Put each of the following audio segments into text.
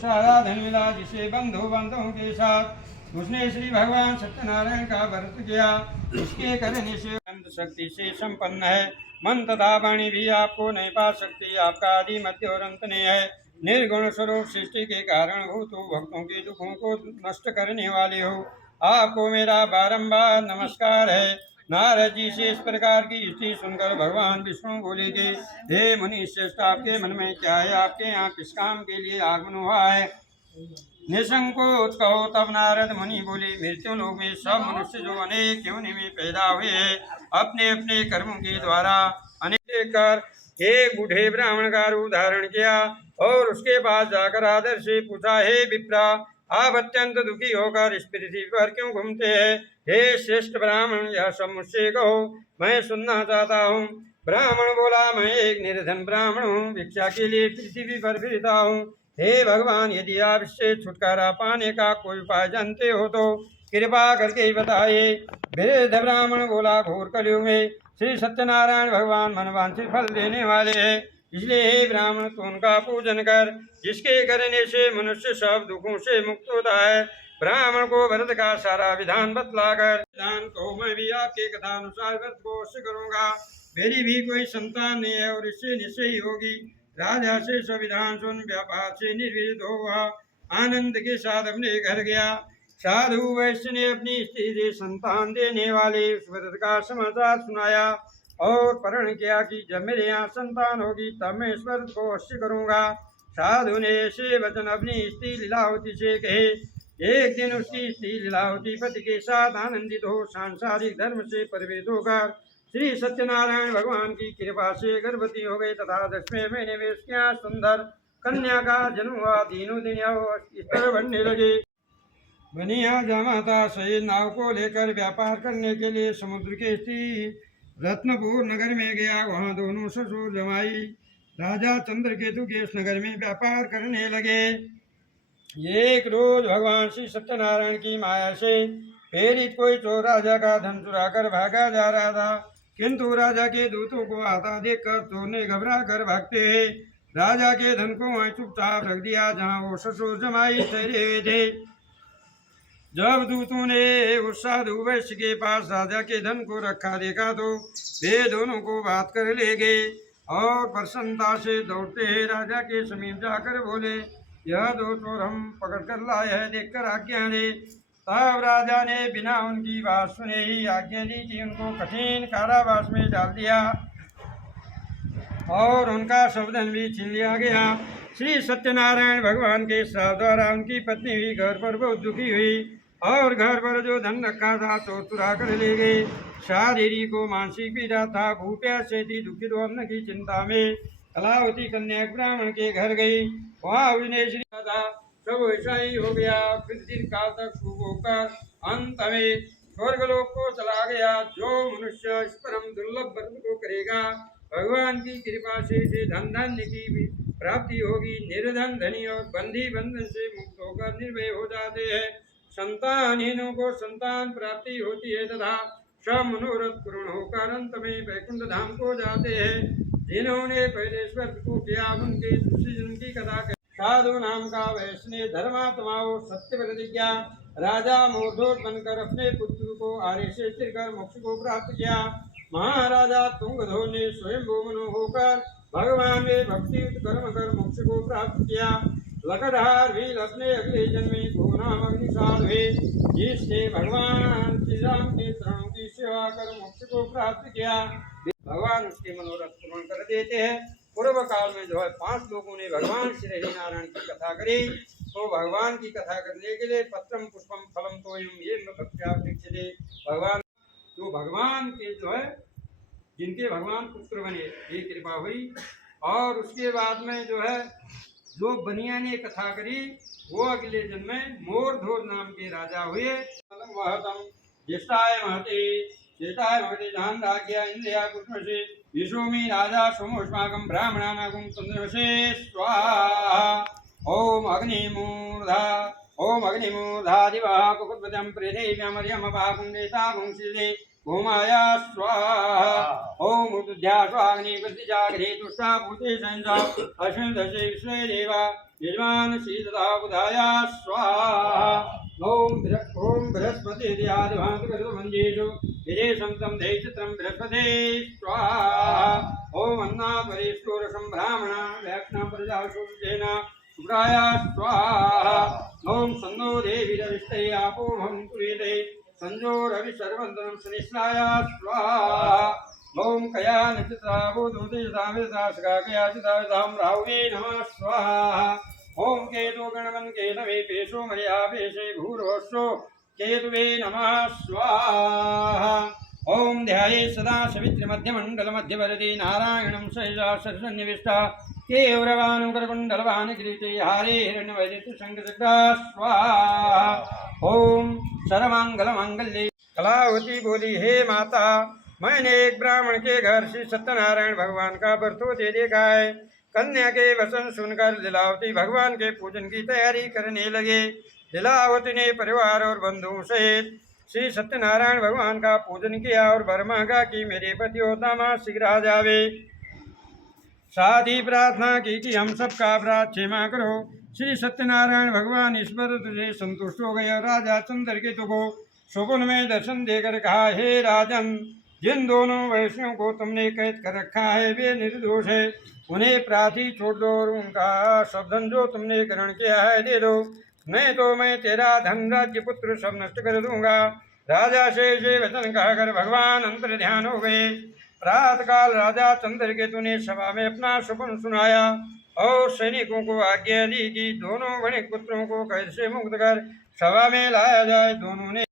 साराधन मिला जिसे बंधु बंधुओं के साथ उसने श्री भगवान सत्यनारायण का व्रत किया। उसके करने से अनंत शक्ति से संपन्न है। मन तथा वाणी भी आपको नहीं पा सकती। आपका आदि मध्य और अंत नहीं है। निर्गुण स्वरूप सृष्टि के कारण भूत हो, भक्तों के दुखों को नष्ट करने वाले हो। आपको मेरा बारंबार नमस्कार है। नारद जी से इस प्रकार की स्तुति सुनकर भगवान विष्णु बोले कि हे मुनि श्रेष्ठ, आपके मन में क्या है? आपके यहाँ किस काम के लिए आगमन हुआ है? निसंकोच कहो। तब नारद मुनि बोले, मृत्यु लोक में सब मनुष्य जो अनेक योनि में पैदा हुए हैं, अपने अपने कर्मों के द्वारा अनेक कर एक बूढ़े ब्राह्मण का रूप धारण किया और उसके पास जाकर आदर से पूछा, हे विप्रा, आप अत्यंत दुखी होकर इस पृथ्वी पर क्यों घूमते हैं? हे श्रेष्ठ ब्राह्मण, यह सब मुझसे कहो, मैं सुनना चाहता हूँ। ब्राह्मण बोला, मैं एक निर्धन ब्राह्मण हूँ, भिक्षा के लिए पृथ्वी पर फिरता हूँ। हे भगवान, यदि आप इससे छुटकारा पाने का कोई उपाय जानते हो तो कृपा करके ही बताइए। वृद्ध ब्राह्मण बोला, घोर कलयुग में श्री सत्यनारायण भगवान मनवांछित फल देने वाले हैं, इसलिए हे ब्राह्मण, तू उनका पूजन कर, जिसके करने से मनुष्य सब दुखों से मुक्त होता है। ब्राह्मण को व्रत का सारा विधान बतलाकर विधान को मैं भी आपके कथा अनुसार व्रत को अवश्य करूंगा। मेरी भी कोई संतान नहीं है और इससे निश्चय ही होगी। राजा से संविधान सुन व्यापार से निर्वित हुआ आनंद के साथ अपने घर गया। साधु वैश्य ने अपनी स्त्री से संतान देने वाले उस व्रत का समाचार सुनाया और प्रण किया कि जब मेरे यहाँ संतान होगी तब मैं इस व्रत को अवश्य करूंगा। साधु ने ऐसे वचन अपनी स्त्री लीलावती से कहे। एक दिन उसकी स्त्री लीलावती पति के साथ आनंदित हो सांसारिक धर्म से परिवृत होकर श्री सत्यनारायण भगवान की कृपा से गर्भवती हो गई तथा 10वें महीने में उसके यहाँ सुंदर कन्या का जन्म हुआ। दिनों दिन इस तरह बढ़ने लगे। बनिया जामाता सही नाव को लेकर व्यापार करने के लिए समुद्र के स्थित रत्नपुर नगर में गया। वहाँ दोनों ससुर जमाई राजा चंद्रकेतु के उस नगर में व्यापार करने लगे। एक रोज भगवान श्री सत्यनारायण की माया से प्रेरित कोई चोर राजा का धन चुराकर भागा जा रहा था, किंतु राजा के दूतों को आता देखकर चोर ने घबरा कर भागते हुए राजा के धन को वहीं चुपचाप रख दिया जहाँ वो ससुर जमाई ठहरे हुए थे। जब दूतों ने उस साधु वैश्य के पास राजा के धन को रखा देखा तो वे दोनों को बात कर ले गए और प्रसन्नता से दौड़ते हैं राजा के समीप जाकर बोले, यह दो चोर हम पकड़ कर लाए हैं, देखकर आज्ञा दे। तब राजा ने बिना उनकी बात सुने ही आज्ञा दी कि उनको कठिन कारावास में डाल दिया और उनका सबधन भी छीन लिया गया। श्री सत्यनारायण भगवान के श्राप द्वारा उनकी पत्नी भी घर पर बहुत दुखी हुई और घर पर जो धन रखा था चोर चुरा कर ले गए। शारीरिक को मानसिक पीड़ा था, भूप्यास से थी, दुखित अन्न की चिंता में कलावती कन्या ब्राह्मण के घर गई। वहाँ उसने श्री था सब ऐसा ही हो गया। कुछ दिन काल तक शुभ होकर अंत में स्वर्गलोक को चला गया। जो मनुष्य इस परम दुर्लभ व्रत को करेगा भगवान की कृपा से धन धान्य की भी प्राप्ति होगी। निर्धन धनी और बंधी बंधन से मुक्त होकर निर्भय हो जाते हैं। संतानहीनों को संतान प्राप्ति होती है तथा सब मनोरथ पूर्ण होकर अंत में वैकुंठ धाम को जाते हैं। जिन्होंने पहले इस व्रत को किया उनके दूसरी जन्म की कथा कही। साधु नाम का वैश्य ने धर्मात्माओं सत्य प्रतिज्ञा राजा मोरधोत बनकर अपने पुत्र को आर्य से चिरकर मोक्ष को प्राप्त किया। महाराजा तुंगधो ने स्वयं भूमनो होकर भगवान में भक्ति कर्म कर मोक्ष को प्राप्त किया। लकड़हार भी अपने अगले जन्म में भूनाम अग्निसार हुए, जिसने भगवान श्री राम के चरणों की सेवा कर मोक्ष को प्राप्त किया। भगवान उसके मनोरथ पूर्ण कर देते हैं। पूर्व काल में जो है 5 लोगों ने भगवान श्री नारायण की कथा करी, तो भगवान की कथा करने के लिए पत्रम पुष्पम फलम तो ये भक्त्यापेक्षते भगवान जो भगवान के जो है जिनके भगवान पुत्र बने ये कृपा हुई। और उसके बाद में जो है जो बनिया ने कथा करी वो अगले जन्म में मोरधोर नाम के राजा हुए। ज्येष्ठाय महते ज्येष्ठाय महते जहान राज्ञा इंद्रिया कृष्ण से विश्वमी राजा सोमोष्माकं ब्राह्मणानागुं चंद्रवशे स्वाहा। ओम अग्निमूर्धा दिवः कुकुत्वजं प्रेदेव्यमर्यमपाकुण्डेतागुंसिदे भूमाया स्वाहा। ओम ऊर्ध्या स्वाग्नि प्रतिजागरे तुष्टा भूते संजा अश्विन दशे विश्वे देवा यजमान शीतदा बुधाय स्वाहा ओम बृहस्पति मंजेषु यजेशं तं देशत्रं बृहस्पति स्वाहा ओम अन्नापरिष्टोरसं ब्राह्मण व्याख्यां प्रजाशुभेन शुक्राय स्वाहा ओम सन्नो देवीरविष्टये आपो भवन्तु संजो रवि सर्वन्तरं शनिश्राय स्वाहा ओम कया नक्षत्राभो दूते सामिदासका कया चिताविदां राहुवे नमः स्वाहा ओम केतु गणवन् केतवे पेशो मर्या पेशे भूर्वस्सो केतुवे नमः स्वाहा ओम ध्याये सदा सवित्रिमध्यमण्डलमध्यवरदे नारायणं सहजासर्षन्निविष्टा केवरवानुकरकुण्डलवान् किरीटे हारे हिरण्यवैदित शङ्खचक्रा स्वाहा ओम सर्वमङ्गलमाङ्गल्ये। कलावती बोली, हे माता, मैंने एक ब्राह्मण के घर श्री सत्यनारायण भगवान का बरतोते देखा है। कन्या के वचन सुनकर लीलावती भगवान के पूजन की तैयारी करने लगे। लीलावती ने परिवार और बंधुओं सहित श्री सत्यनारायण भगवान का पूजन किया और वर मांगा कि मेरे पति होता शीघ्र आ जावे। साथ ही प्रार्थना की कि हम सबका अपराध क्षमा करो। श्री सत्यनारायण भगवान इस पर से संतुष्ट हो गए और राजा चंद्रकेतु को स्वप्न में दर्शन देकर कहा, हे राजन, जिन दोनों वैष्णव को तुमने कैद कर रखा है वे निर्दोष है, उन्हें प्रार्थी छोड़ दो और उनका सब धन जो तुमने ग्रहण किया है दे दो, नहीं तो मैं तेरा धन राज्य पुत्र सब नष्ट कर दूंगा। राजा से वचन कहकर भगवान अंतर ध्यान हो गए। प्रातःकाल राजा चंद्रकेतु ने सभा में अपना स्वप्न सुनाया और सैनिकों को आज्ञा दी कि दोनों वणिक पुत्रों को कैद से मुक्त कर सभा में लाया जाए। दोनों ने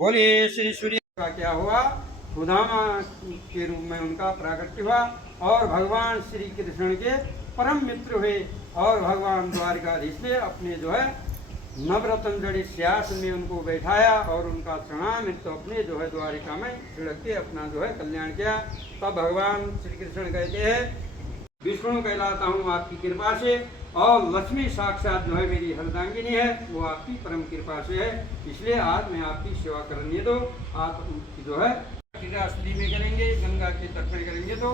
बोले श्री सूर्य का क्या हुआ, सुदामा के रूप में उनका प्राकट्य हुआ और भगवान श्री कृष्ण के परम मित्र हुए और भगवान द्वारिकाधीश ने अपने जो है नवरत्न जड़ित सिंहासन में उनको बैठाया और उनका चरणामृत अपने जो है द्वारिका में छिड़क के अपना जो है कल्याण किया। तब भगवान श्री कृष्ण कहते हैं, विष्णु कहलाता हूँ आपकी कृपा से और लक्ष्मी साक्षात जो है मेरी हरदांगिनी है, वो आपकी परम कृपा से है, इसलिए आज मैं आपकी सेवा करने दो। आप जो है क्रीड़ास्थली में करेंगे, गंगा के तट में करेंगे, तो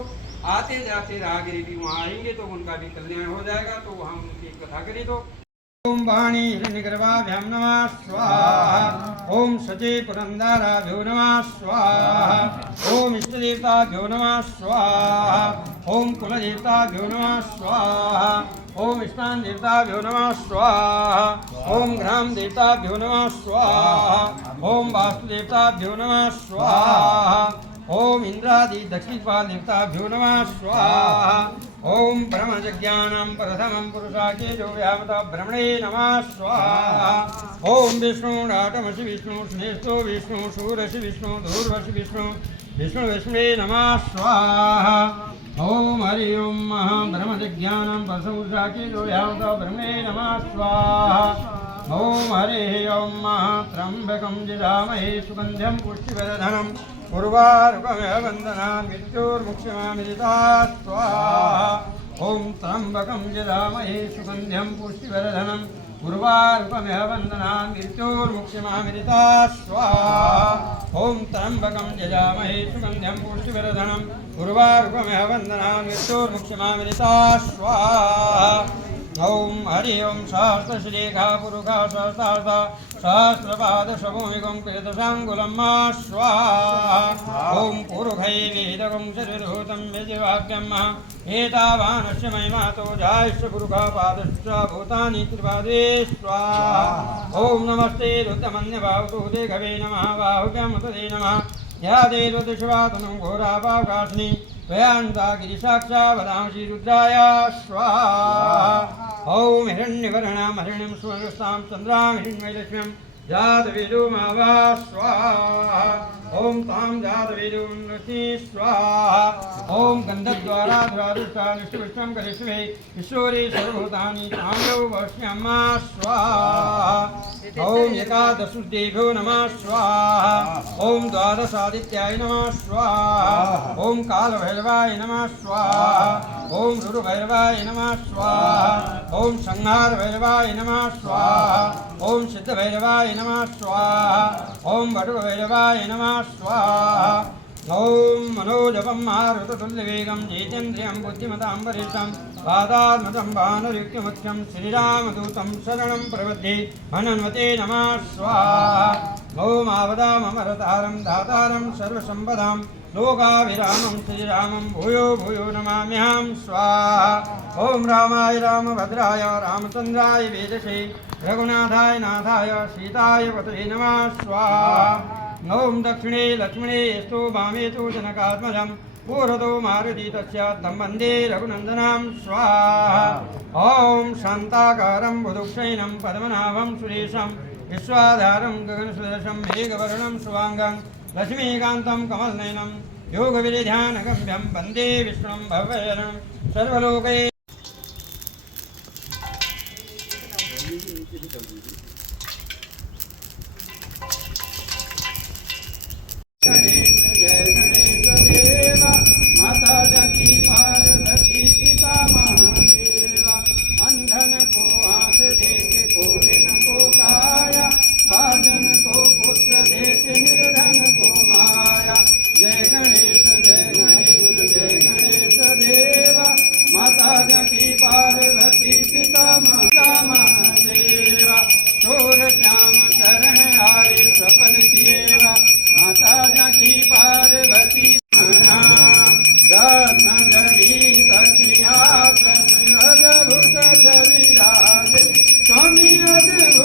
आते जाते राहगीर भी वहाँ आएंगे तो उनका भी कल्याण हो जाएगा। तो वहाँ उनकी कथा करी। तो ओम वाणी हिरण्यगर्भाभ्यां नमः स्वाहा। ओम सचे पुरंदराभ्यो नमः स्वाहा। ओम इष्टदेवताभ्यो नमः स्वाहा। ओम कुलदेवताभ्यो नमः स्वाहा। ओम स्थान देवताभ्यो नमः स्वाहा। ओम ग्राम देवताभ्यो नमः स्वाहा। ओम वास्तुदेवताभ्यो नमः स्वाहा। ओम इंद्रादि दक्षिणपाल देवताभ्यो नमः स्वाहा। ओम ब्रह्मज्ञानं प्रथमं पुरुषाके जो व्यामता ब्रह्मणे नमः स्वाहा। ओम विष्णुनाटमसि विष्णु स्नेष्ठो विष्णु शूरसि विष्णु धूर्वसि विष्णु विष्णु विष्णे नमः स्वाहा। ओम हरि ओम ब्रह्मज्ञानं प्रथमपुरुषाके जो व्यामता ब्रह्मणे नमः स्वाहा। ओम हरि ओम त्र्यंबकं यजामहे सुगंधिं पुष्टिवर्धनम् उर्वारुकमिव बन्धनान् मृत्योर्मुक्षमामृता स्वाहा। ओम त्र्यंबकं यजामहे सुगंधिं पुष्टिवर्धनम् उर्वारुकमिव बन्धनान् मृत्योर्मुक्षमामृता स्वाहा। ओम त्र्यंबकं यजामहे सुगंधिं पुष्टिवर्धनम् उर्वारुकमिव बन्धनान् मृत्योर्मुक्षमामृता स्वाहा। ओम हरि ओम सहस्रशिरेखा पुरुषा सहस्रार्थ सहस्रपाद शभूमिकं कृतसाङ्गुलं मा स्वाहा। ओम पुरुषै वेदकं शरीरभूतं यजवाक्यं एतावानस्य महिमातो जायस्य पुरुषापादश्च भूतानि त्रिपादे स्वाहा। ओम नमस्ते रुद्रमन्यभावतो देघवे नमः बाहुभ्यां तदे नमः या देवदशवातनं घोरापावकाशिनी त्वयान्ता गिरिसाक्षा वदांसि रुद्राय स्वाहा। ओम हिरण्यवर्णां हरिणीं सुवर्णस्तां चन्द्रां हिरण्मयलक्ष्मीं जातवेदोमावा स्वाहा ओम ताम जातवेदोन्नति स्वाहा ओम गंधद्वारा द्वादशानुष्टुष्टं करिष्ये ईश्वरे सर्वभूतानि ताम्यो वश्यामा स्वाहा ओम एकादशुदेभ्यो नमः स्वाहा ओम द्वादशादित्याय नमः स्वाहा ओम कालभैरवाय नमः स्वाहा ओम रुरुभैरवाय नमः स्वाहा ओम संहारभैरवाय नमः स्वाहा ओम सिद्धभैरवाय नमः स्वाहा ओम वटुभैरवाय नमः स्वाहा ओम मनोजपं मारुततुल्यवेगं जितेन्द्रियं बुद्धिमतां वरिष्ठं पादात्मजं वानरयुक्तमुख्यं श्रीरामदूतं शरणं प्रपद्ये हनुमते नमः स्वाहा ओम आवदाममरतारं दातारं सर्वसम्पदां लोकाभिरामं श्रीरामं भूयो भूयो नमाम्यहं स्वाहा ओम रामाय रामभद्राय रामचन्द्राय वेदसे रघुनाथाय नाथाय सीताय पतये नमः स्वाहा ओम दक्षिणे लक्ष्मणे स्तु वामे तु जनकात्मजं पूर्वतो मारुति तस्यात्तं वन्दे रघुनन्दनं स्वाहा ओम शान्ताकारं बुधुक्षैनं पद्मनाभं सुरेशं विश्वाधारं गगनसदृशं मेघवर्णं शुभाङ्गं लक्ष्मीकान्तं कमलनयनं योगविधिध्यानगम्यं वन्दे विष्णुं भवयनं सर्वलोकै गणेश जय गणेश देवा माता जगी पार्वती पिता महादेवा अंधन को आँख देके कोढ़िन को काया बाजन को पुत्र देके निर्धन को माया जय गणेश देवा माता जगी पार्वती पिता महादेवा चोर श्याम शरण आए सफल सेवा माता जगी पार्वती रत्न जड़ित सिंहासन अद्भुत छवि राज स्वामी अद्भुत